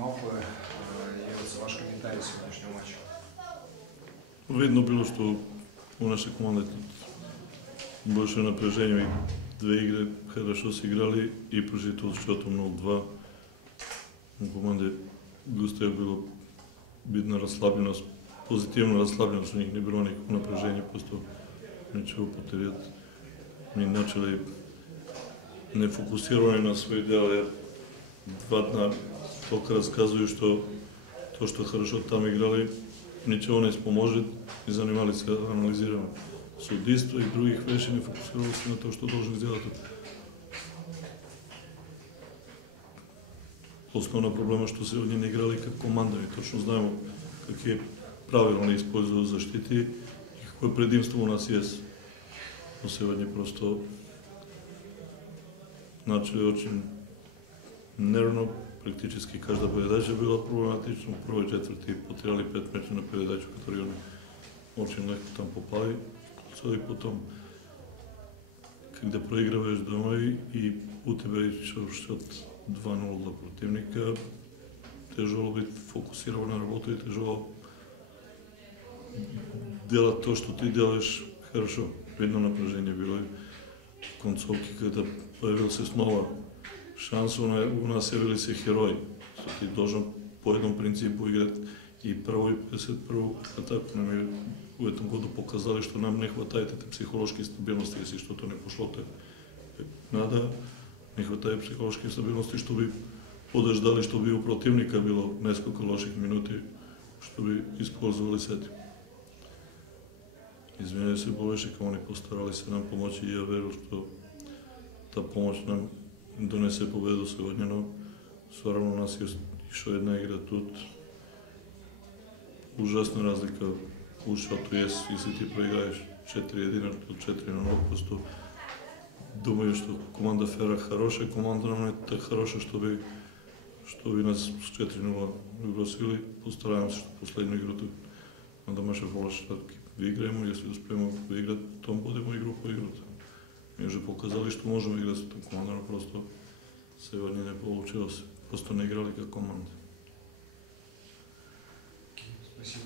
малку е со ваш коментари со сегодняшниот мач. Видно било што у наша команда беше напрежение, две игри хорошо се играли и продолжителноста 0-2. У команде доста било видна расслабеност, позитивна расслабеност, у них не било никакво напрежение, просто ничего потерјат. Ми начали не фокусирани на свој дел, два дна толку разказуju што тоа што хорошо там играли, ничего не споможет и занимали се анализираме судиство и других вещи, не фокусирали се на тоа што должен сделат. Основна проблема што се они не играли како команда и точно знаеме какви правила не используват заштити и какво предимство у нас есть. Но сегодня просто начали очень нервно, практически кажда передача била проблематична. У првој четврти потеряли 5 меча на передачу, которые они очень легко там попали. И потом, когда проиграваш домой и у тебе ишao счет 2-0 за противника, тежело бит фокусиран на работа и тежело делат то, што ти делаш хорошо. Видно напрежение било и концовки, когда появил се снова шанса, у нас явили се херои. Ти должен по едном принципу играть и прво и 51 атаку. У этом году показали што нам не хватајте те психолошки стабилности, если што-то не пошло те. Надо, не хватаје психолошки стабилности, што би подождали, што би у противника било несколку лоших минути, што би использовали сети. Извинjavam se Boleše, kao oni postarali se nam pomoći i ja verujem što ta pomoć nam donese pobedu сегодня, но stvarno u nas je išao jedna igra тут. Ужасна разлика у шоту jest, если ти проиграеш 4-1 от 4-0, просто думаю, што команда Фера хороша, команда нам не така хороша, што би нас с 4-0 угросили. Постараем се што последну игру на домашен фолаш да играемо, если успеемо да играт, то будемо игру по играта. Ние уже показали што можеме да играме со таа команда, но просто сегодня не получилось. Просто не играли како команда. Спасибо.